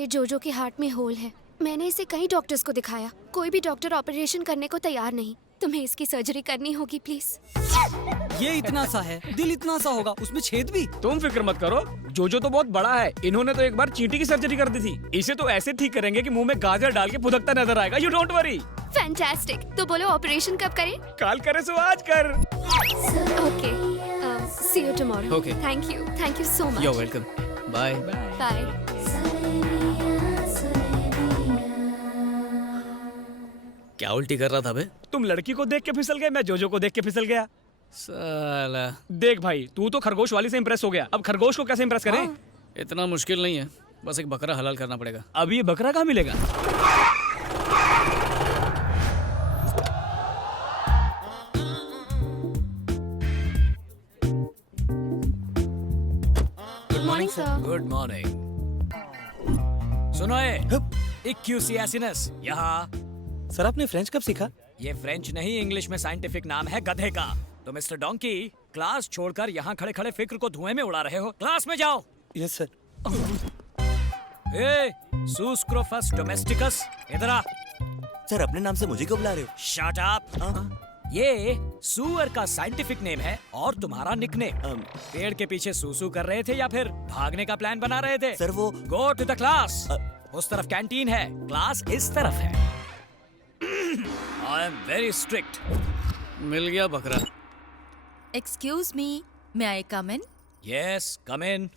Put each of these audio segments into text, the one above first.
मेरे जोजो के हार्ट में होल है। मैंने इसे कई डॉक्टर्स को दिखाया, कोई भी डॉक्टर ऑपरेशन करने को तैयार नहीं। तुम्हें इसकी सर्जरी करनी होगी प्लीज। ये इतना सा है, दिल इतना सा होगा, उसमें छेद भी। तुम फिक्र मत करो, जोजो तो बहुत बड़ा है। इन्होंने तो एक बार चींटी की सर्जरी कर दी थी। इसे तो ऐसे ठीक करेंगे कि मुंह में गाजर डाल के फुदकता नजर आएगा। You don't worry. फैंटास्टिक। तो बोलो ऑपरेशन कब करें? काल करे सो आज कर। Okay, see you tomorrow. Okay. Thank you so much. You're welcome. Bye. Bye. क्या उल्टी कर रहा था बे? तुम लड़की को देख के फिसल गए, मैं जोजो को देख के फिसल गया। साला। देख भाई, तू तो खरगोश वाली से इम्प्रेस हो गया, अब खरगोश को कैसे इम्प्रेस करें? इतना मुश्किल नहीं है, बस एक बकरा हलाल करना पड़ेगा। अब ये बकरा कहाँ मिलेगा? Good morning sir. Good morning. सुनो इक्यूसियासिनस यहाँ। सर आपने फ्रेंच कब सीखा? ये फ्रेंच नहीं, इंग्लिश में साइंटिफिक नाम है गधे का। तो मिस्टर डोंकी, क्लास छोड़कर यहाँ खड़े खड़े फिक्र को धुएं में उड़ा रहे हो। क्लास में जाओ। Yes sir. ए, सूस्क्रोफस डोमेस्टिकस, इधर आ। सर अपने नाम से मुझे क्यों बुला रहे हो? Shut up. ये सुअर का साइंटिफिक नेम है और तुम्हारा निकनेम। पेड़ के पीछे सूसू कर रहे थे या फिर भागने का प्लान बना रहे थे? सर वो गो टू द क्लास। उस तरफ कैंटीन है, क्लास इस तरफ है। I am very strict. मिल गया बकरा। Excuse me, may I come in? Yes, come in.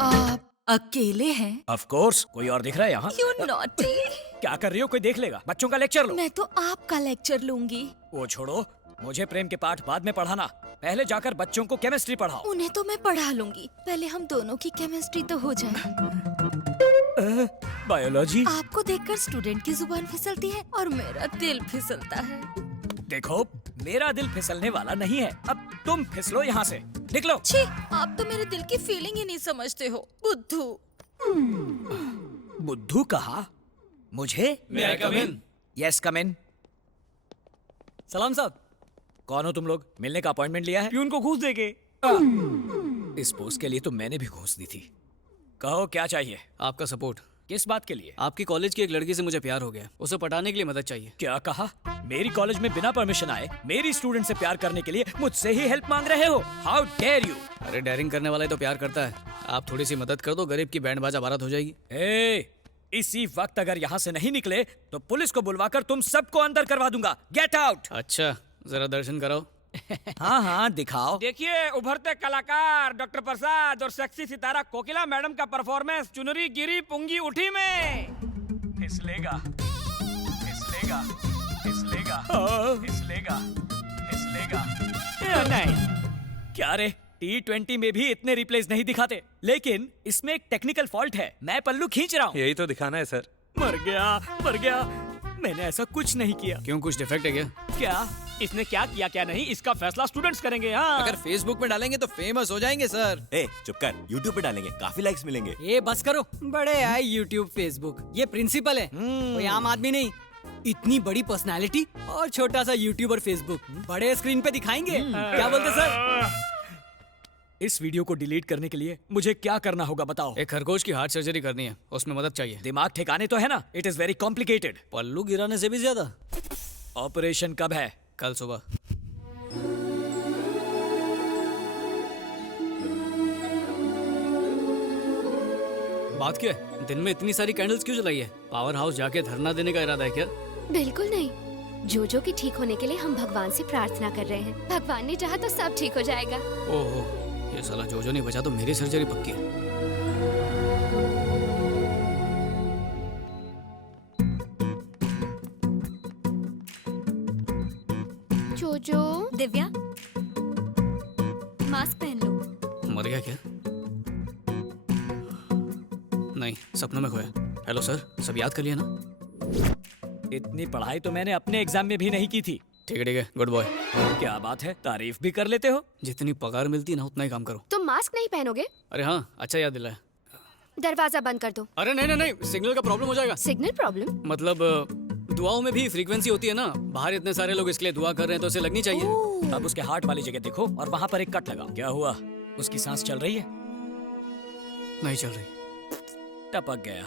आप अकेले हैं? ऑफ कोर्स, कोई और दिख रहा है यहाँ? You naughty! क्या कर रही हो? कोई देख लेगा। बच्चों का लेक्चर लो। मैं तो आपका लेक्चर लूंगी। वो छोड़ो, मुझे प्रेम के पाठ बाद में पढ़ाना। पहले जाकर बच्चों को केमिस्ट्री पढ़ाओ। उन्हें तो मैं पढ़ा लूंगी, पहले हम दोनों की केमिस्ट्री तो हो जाए। बायोलॉजी। आपको देखकर स्टूडेंट की जुबान फिसलती है और मेरा दिल फिसलता है। देखो, मेरा दिल फिसलने वाला नहीं है। अब तुम फिसलो यहाँ से। निकलो। छी, आप तो मेरे दिल की फीलिंग ही नहीं समझते हो, बुद्धू। बुद्धू कहा? मुझे? यस, कम इन। सलाम साहब। कौन हो तुम लोग? मिलने का अपॉइंटमेंट लिया है? प्यून को घूस देके। इस पोस्ट के लिए तो मैंने भी घूस दी थी। कहो क्या चाहिए? आपका सपोर्ट। किस बात के लिए? आपकी कॉलेज की एक लड़की से मुझे प्यार हो गया, उसे पटाने के लिए मदद चाहिए। क्या कहा? मेरी कॉलेज में बिना परमिशन आए मेरी स्टूडेंट से प्यार करने के लिए मुझसे ही हेल्प मांग रहे हो? How dare you! अरे डेयरिंग करने वाला ही तो प्यार करता है। आप थोड़ी सी मदद कर दो, गरीब की बैंड बाजा बारात हो जाएगी। इसी वक्त अगर यहाँ से नहीं निकले तो पुलिस को बुलवाकर तुम सबको अंदर करवा दूंगा। Get out! अच्छा, जरा दर्शन कराओ। हाँ हाँ, दिखाओ। देखिए, उभरते कलाकार डॉक्टर प्रसाद और सेक्सी सितारा कोकिला मैडम का परफॉर्मेंस। चुनरी गिरी, पुंगी उठी में। फिसलेगा, फिसलेगा, फिसलेगा, फिसलेगा, फिसलेगा। नहीं, क्या रे, T20 में भी इतने रिप्लेस नहीं दिखाते, लेकिन इसमें एक टेक्निकल फॉल्ट है। मैं पल्लू खींच रहा हूँ। यही तो दिखाना है सर। मर गया, मर गया। मैंने ऐसा कुछ नहीं किया। क्यों, कुछ डिफेक्ट है क्या? क्या? इसने क्या किया क्या नहीं, इसका फैसला स्टूडेंट्स करेंगे। हाँ, अगर फेसबुक में डालेंगे तो फेमस हो जाएंगे सर। ए चुप कर, यूट्यूब पे डालेंगे, काफी लाइक्स मिलेंगे। ये बस करो, बड़े आए यूट्यूब फेसबुक। ये प्रिंसिपल है, कोई आम आदमी नहीं। इतनी बड़ी पर्सनालिटी और छोटा सा यूट्यूब और फेसबुक, बड़े स्क्रीन पे दिखाएंगे। क्या बोलते सर? इस वीडियो को डिलीट करने के लिए मुझे क्या करना होगा बताओ? एक खरगोश की हार्ट सर्जरी करनी है, उसमें मदद चाहिए। दिमाग ठिकाने तो है ना? It is very complicated. पल्लू गिराने से भी ज्यादा। ऑपरेशन कब है? कल सुबह। बात क्या है? दिन में इतनी सारी कैंडल्स क्यों जलाई है? पावर हाउस जाके धरना देने का इरादा है क्या? बिल्कुल नहीं, जोजो के ठीक होने के लिए हम भगवान से प्रार्थना कर रहे हैं। भगवान ने चाहा तो सब ठीक हो जाएगा। ओहो, ये साला जोजो नहीं बचा तो मेरी सर्जरी पक्की है। जोजो, दिव्या, मास्क पहन लो। मर गया क्या? नहीं, सपनों में खोया। हेलो सर, सब याद कर लिया ना? इतनी पढ़ाई तो मैंने अपने एग्जाम में भी नहीं की थी। ठीक है गुड बॉय। क्या बात है, तारीफ भी कर लेते हो। जितनी पगार मिलती है ना उतना ही काम करो। तुम मास्क नहीं पहनोगे? अरे हाँ, अच्छा याद दिलाया। दरवाजा बंद कर दो। अरे नहीं, सिग्नल का प्रॉब्लम हो जाएगा। Signal problem? मतलब दुआओं में भी फ्रीक्वेंसी होती है ना। बाहर इतने सारे लोग इसके लिए दुआ कर रहे हैं तो उसे लगनी चाहिए। अब उसके हार्ट वाली जगह देखो और वहाँ पर एक कट लगाओ। क्या हुआ, उसकी सांस चल रही है? नहीं चल रही। टपक गया।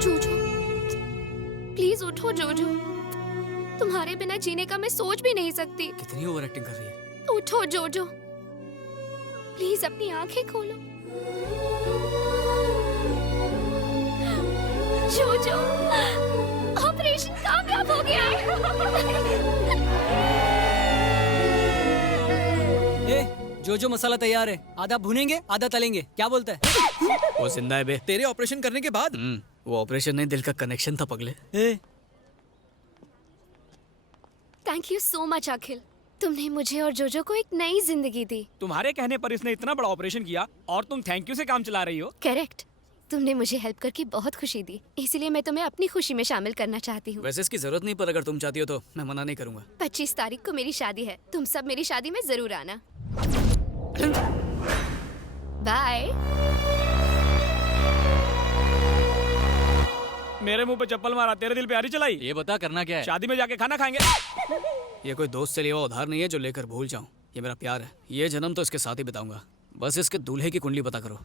जोजो, प्लीज उठो जोजो। तुम्हारे बिना जीने का मैं सोच भी नहीं सकती। कितनी ओवर एक्टिंग कर रही है। उठो जोजो, प्लीज अपनी आंखें खोलो। जोजो, ऑपरेशन कामयाब हो गया है। जो मसाला तैयार है, आधा भुनेंगे आधा तलेंगे, क्या बोलता है? वो जिंदा है बे। तेरे ऑपरेशन करने के बाद? वो ऑपरेशन नहीं, दिल का कनेक्शन था पगले। थैंक यू सो मच अखिल, तुमने मुझे और जोजो को एक नई जिंदगी दी। तुम्हारे कहने पर इसने इतना बड़ा ऑपरेशन किया और तुम थैंक यू से काम चला रही हो। करेक्ट, तुमने मुझे हेल्प करके बहुत खुशी दी, इसलिए मैं तुम्हें अपनी खुशी में शामिल करना चाहती हूँ। वैसे इसकी जरूरत नहीं, पर अगर तुम चाहती हो तो मैं मना नहीं करूंगा। 25 तारीख को मेरी शादी है, तुम सब मेरी शादी में जरूर आना। बाय। मेरे मुंह पे चप्पल मारा, तेरे दिल पे आरी चलाई। ये बता करना क्या है? शादी में जाके खाना खाएंगे। ये कोई दोस्त से लिया हुआ उधार नहीं है जो लेकर भूल जाऊं। ये मेरा प्यार है, ये जन्म तो इसके साथ ही बिताऊंगा। बस इसके दूल्हे की कुंडली पता करो।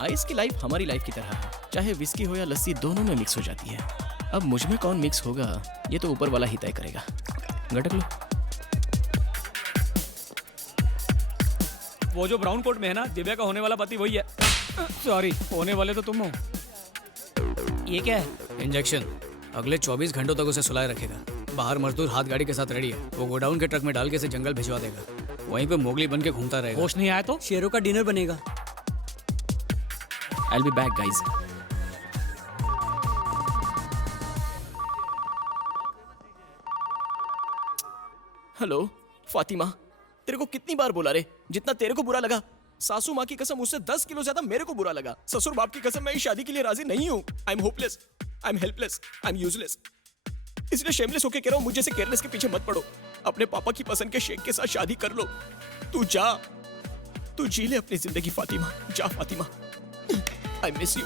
आइस की लाइफ हमारी लाइफ की तरह है, चाहे विस्की हो या लस्सी दोनों में मिक्स हो जाती है। अब मुझ में कौन मिक्स होगा ये तो ऊपर वाला ही तय करेगा। गटक लो। वो जो ब्राउन कोट में है ना, दिव्या का होने वाला पति वही है। सॉरी, होने वाले तो तुम हो। ये क्या है? इंजेक्शन। अगले 24 घंटों तक उसे सुलाए रखेगा। बाहर मजदूर हाथ गाड़ी के साथ रेडी है, वो गोडाउन के ट्रक में डाल के इसे जंगल भिजवा देगा। वहीं पे मोगली बन के घूमता रहेगा। होश नहीं आया तो शेरों का डिनर बनेगा। I'll be back, guys. Hello Fatima, तेरे को कितनी बार बोला रे, जितना तेरे को बुरा लगा सासू माँ की कसम उससे 10 किलो ज्यादा मेरे को बुरा लगा। ससुर बाप की कसम मैं इस शादी के लिए राजी नहीं हूँ। I am hopeless, I am helpless, I am useless. इसलिए शेमलेस होके कह रहा हूँ, मुझे से केयरलेस के पीछे मत पड़ो। अपने पापा की पसंद के शेख के साथ शादी कर लो। तू जा, तू जी ले अपनी जिंदगी फातिमा। जा फातिमा, आई मिस यू।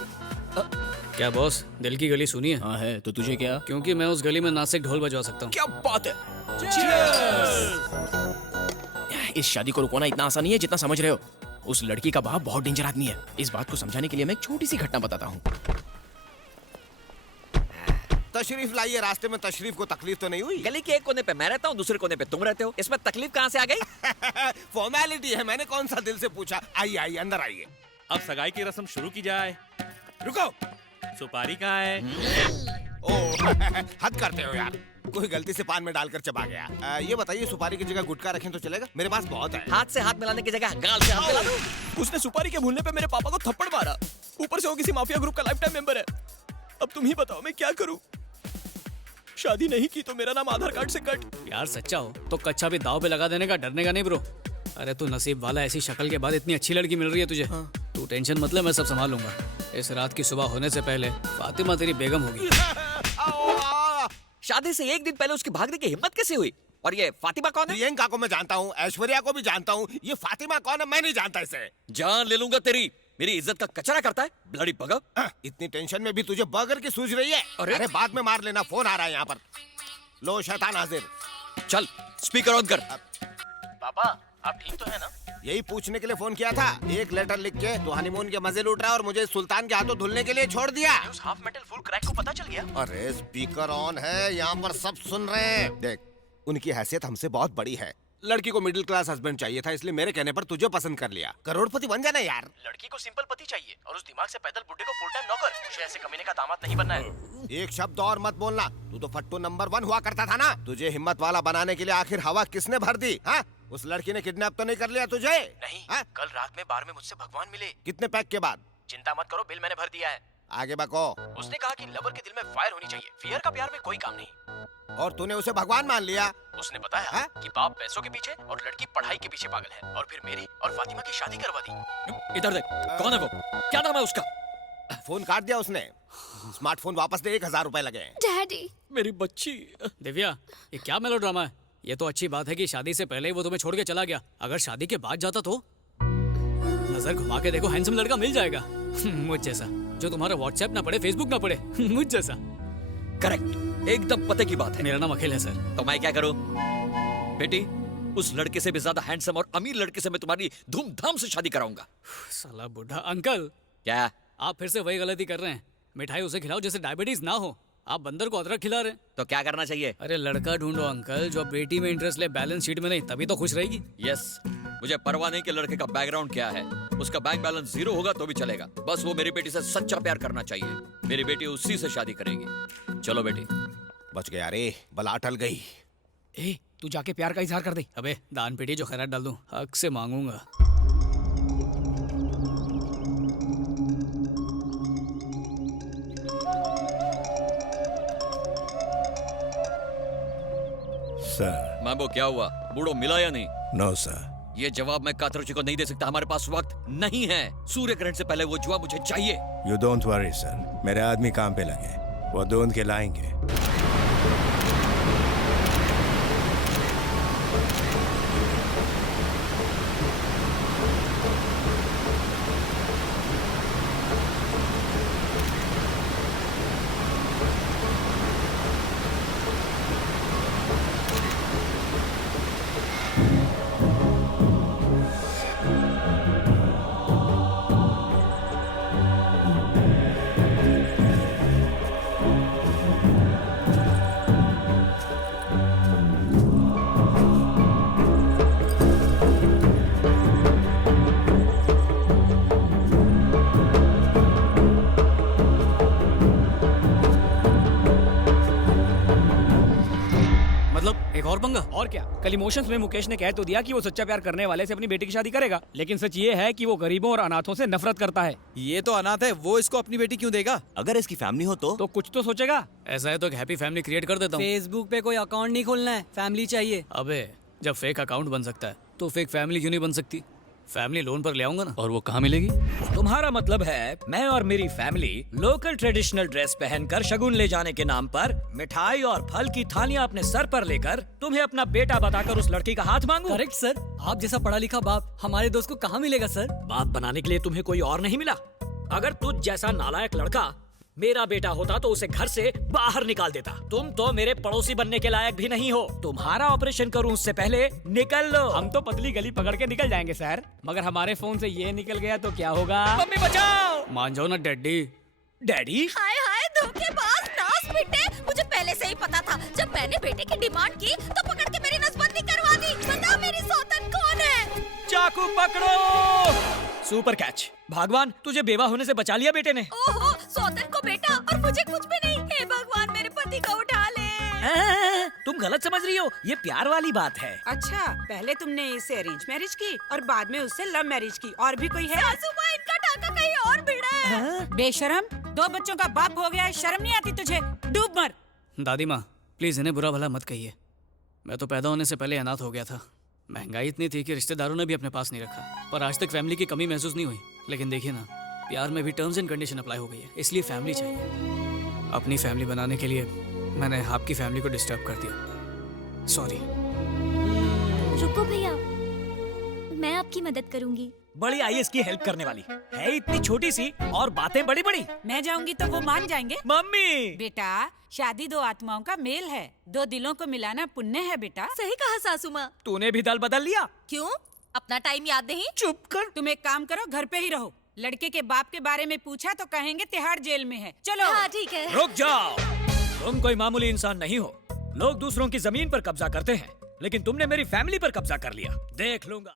क्या बॉस, दिल की गली सुनी है? हाँ है, तो तुझे क्या? क्योंकि मैं उस गली में नासिक ढोल बजवा सकता हूँ। क्या बात है। इस शादी को रुकवाना इतना आसान नहीं है जितना समझ रहे हो। उस लड़की का बाप बहुत डेंजर आदमी है। इस बात को समझाने के लिए मैं एक छोटी सी घटना बताता हूँ। तशरीफ लाइए, रास्ते में तशरीफ को तकलीफ तो नहीं हुई? गली के एक कोने पे मैं रहता हूँ, दूसरे कोने पे तुम रहते हो, इसमें तकलीफ कहाँ से आ गई? फॉर्मेलिटी है, मैंने कौन सा दिल से पूछा। आइए आइए अंदर आइए। अब सगाई की रस्म शुरू की जाए। रुको, सुपारी कहाँ है? ओ हद करते हो यार, कोई गलती से पान में डालकर चबा गया। ये बताइए, सुपारी की जगह गुटखा रखें तो चलेगा? मेरे पास बहुत है। हाथ से हाथ मिलाने की जगह गाल से हाथ मिला दो। उसने सुपारी के भूलने पे मेरे पापा को थप्पड़ मारा, ऊपर से वो किसी माफिया ग्रुप का लाइफ टाइम मेंबर है। अब तुम ही बताओ मैं क्या करूं? शादी नहीं की तो मेरा नाम आधार कार्ड से कट। यार सच्चा हो तो कच्चा भी दाव पे लगा देने का, डरने का नहीं ब्रो। अरे तू नसीब वाला, ऐसी शक्ल के बाद इतनी अच्छी लड़की मिल रही है तुझे। तू टेंशन मत ले, मैं सब संभाल लूंगा। इस रात की सुबह होने से पहले फातिमा तेरी बेगम होगी। शादी से एक दिन पहले उसकी भागने की हिम्मत कैसे हुई? और ये फातिमा कौन है? प्रियंका को मैं जानता हूँ, ऐश्वर्या को भी जानता हूँ, ये फातिमा कौन है मैं नहीं जानता इसे। जान ले लूंगा तेरी। मेरी इज्जत का कचरा करता है, ब्लडी बगर। इतनी टेंशन में भी तुझे बर्गर की सूझ रही है? अरे बाद में मार लेना, फोन आ रहा है यहाँ पर। लो शैतान हाजिर। चल स्पीकर ऑन कर। पापा आप ठीक तो है ना? यही पूछने के लिए फोन किया था। एक लेटर लिख के तो हनीमून के मजे लूट रहा है और मुझे सुल्तान के हाथों धुलने के लिए छोड़ दिया। उस हाफ मेटल फुल क्रैक को पता चल गया? अरे स्पीकर ऑन है, यहाँ पर सब सुन रहे हैं। देख, उनकी हैसियत हमसे बहुत बड़ी है। लड़की को मिडिल क्लास हस्बैंड चाहिए था, इसलिए मेरे कहने पर तुझे पसंद कर लिया। करोड़पति बन जाना यार। लड़की को सिंपल पति चाहिए और उस दिमाग से पैदल बुड्ढे को फुल टाइम नौकर। मुझे ऐसे कमीने का दामाद नहीं बनना है। एक शब्द और मत बोलना। तू तो फट्टू नंबर 1 हुआ करता था ना। तुझे हिम्मत वाला बनाने के लिए आखिर हवा किसने भर दी? हाँ? उस लड़की ने किडनैप तो नहीं कर लिया तुझे? नहीं। हाँ? कल रात में बार में मुझसे भगवान मिले। कितने पैक के बाद? चिंता मत करो, बिल मैंने भर दिया है। आगे बको। उसने कहा कि लवर के दिल में फायर होनी चाहिए, फियर का प्यार में कोई काम नहीं। और तूने उसे भगवान मान लिया? उसने बताया है? कि बाप पैसों के पीछे और लड़की पढ़ाई के पीछे पागल है, और फिर मेरी और फातिमा की शादी करवा दी। इधर देख, कौन है वो? क्या नाम है उसका? फोन काट दिया उसने। स्मार्टफोन वापस दे, 1000 रुपए लगे। डैडी, मेरी बच्ची। दिव्या, ये क्या मेलोड्रामा है? ये तो अच्छी बात है कि शादी से पहले ही वो तुम्हें छोड़ के चला गया। अगर शादी के बाद जाता तो नजर घुमा के देखो, हैंडसम लड़का मिल जाएगा मुझ जैसा, जो तुम्हारा व्हाट्सएप ना पढ़े, फेसबुक ना पढ़े मुझ जैसा। करेक्ट, एकदम पते की बात है। मेरा नाम अखिल है सर। तो मैं क्या करूं? बेटी, उस लड़के से भी ज्यादा हैंडसम और अमीर लड़के से मैं तुम्हारी धूमधाम से शादी कराऊंगा। साला बुढ़ा अंकल। क्या? आप फिर से वही गलती कर रहे हैं। मिठाई उसे खिलाओ जैसे डायबिटीज ना हो। आप बंदर को अदरक खिला रहे हैं। तो क्या करना चाहिए? अरे लड़का ढूंढो अंकल, जो बेटी में इंटरेस्ट ले, बैलेंस शीट में नहीं, तभी तो खुश रहेगी। यस, मुझे परवाह नहीं कि लड़के का बैकग्राउंड क्या है। उसका बैंक बैलेंस 0 होगा तो भी चलेगा। बस वो मेरी बेटी से सच्चा प्यार करना चाहिए। मेरी बेटी उसी से शादी करेगी। चलो बेटी। बच गया रे, बला टल गई। ए, तू जाके प्यार का इजहार कर दे। अबे दान पेटी जो खैरात डाल दूं, हक से मांगूंगा। सर। मैम्बो, क्या हुआ? बूढ़ो मिला या नहीं? No sir. ये जवाब मैं कातरुचि को नहीं दे सकता। हमारे पास वक्त नहीं है। सूर्य ग्रहण से पहले वो जुआ मुझे चाहिए। यू डोंट वरी सर, मेरे आदमी काम पे लगे, वो ढूंढ के लाएंगे। एक और पंगा। और क्या, कल इमोशंस में मुकेश ने कह तो दिया कि वो सच्चा प्यार करने वाले से अपनी बेटी की शादी करेगा, लेकिन सच ये है कि वो गरीबों और अनाथों से नफरत करता है। ये तो अनाथ है, वो इसको अपनी बेटी क्यों देगा? अगर इसकी फैमिली हो तो कुछ तो सोचेगा। ऐसा है तो एक हैप्पी फैमिली क्रिएट कर देता हूँ। फेसबुक पे कोई अकाउंट नहीं खोलना है, फैमिली चाहिए। अबे जब फेक अकाउंट बन सकता है तो फेक फैमिली क्यों नहीं बन सकती? फैमिली लोन पर ले आऊंगा ना। और वो कहाँ मिलेगी? तुम्हारा मतलब है मैं और मेरी फैमिली लोकल ट्रेडिशनल ड्रेस पहनकर शगुन ले जाने के नाम पर मिठाई और फल की थालियां अपने सर पर लेकर तुम्हें अपना बेटा बताकर उस लड़की का हाथ मांगू? करेक्ट सर, आप जैसा पढ़ा लिखा बाप हमारे दोस्त को कहाँ मिलेगा सर? बाप बनाने के लिए तुम्हें कोई और नहीं मिला? अगर तुझ जैसा नालायक लड़का मेरा बेटा होता तो उसे घर से बाहर निकाल देता। तुम तो मेरे पड़ोसी बनने के लायक भी नहीं हो। तुम्हारा ऑपरेशन करूं उससे पहले निकल लो। हम तो पतली गली पकड़ के निकल जाएंगे सर, मगर हमारे फोन से ये निकल गया तो क्या होगा? मम्मी बचाओ। मान जाओ ना डैडी। डैडी? हाय हाय धोखेबाज, नास बेटे, मुझे पहले से ही पता था। जब मैंने बेटे की डिमांड की तो पकड़ के मेरी नसबंदी करवा दी। बता मेरी सौतन कौन है? चाकू पकड़ो। Super catch. भगवान, तुझे बेवा होने से बचा लिया बेटे ने। ओहो, सौतन को बेटा और मुझे कुछ भी नहीं। हे भगवान, मेरे पति को उठा ले। तुम गलत समझ रही हो, ये प्यार वाली बात है। अच्छा, पहले तुमने इससे अरेंज मैरिज की और बाद में उससे लव मैरिज की। और भी कोई है? सासू माँ, इनका टाका कहीं और भिड़ा है। बेशरम, 2 बच्चों का बाप हो गया है, शर्म नहीं आती तुझे? डूब मर। दादी माँ प्लीज इन्हें बुरा भला मत कहिए। मैं तो पैदा होने से पहले अनाथ हो गया था। महंगाई इतनी थी कि रिश्तेदारों ने भी अपने पास नहीं रखा, पर आज तक फैमिली की कमी महसूस नहीं हुई। लेकिन देखिए ना, प्यार में भी टर्म्स एंड कंडीशन अप्लाई हो गई है, इसलिए फैमिली चाहिए। अपनी फैमिली बनाने के लिए मैंने आपकी फैमिली को डिस्टर्ब कर दिया, सॉरी। रुको भैया, मैं आपकी मदद करूंगी। बड़ी आईएएस की हेल्प करने वाली है, इतनी छोटी सी और बातें बड़ी बड़ी। मैं जाऊंगी तो वो मान जाएंगे? मम्मी! बेटा, शादी 2 आत्माओं का मेल है, 2 दिलों को मिलाना पुण्य है बेटा। सही कहा सासू माँ। तूने भी दल बदल लिया? क्यों? अपना टाइम याद नहीं? चुप कर। तुम एक काम करो, घर पे ही रहो। लड़के के बाप के बारे में पूछा तो कहेंगे तिहाड़ जेल में है। चलो। हाँ ठीक है। रुक जाओ, तुम कोई मामूली इंसान नहीं हो। लोग दूसरों की जमीन पर कब्जा करते हैं, लेकिन तुमने मेरी फैमिली पर कब्जा कर लिया। देख लूंगा।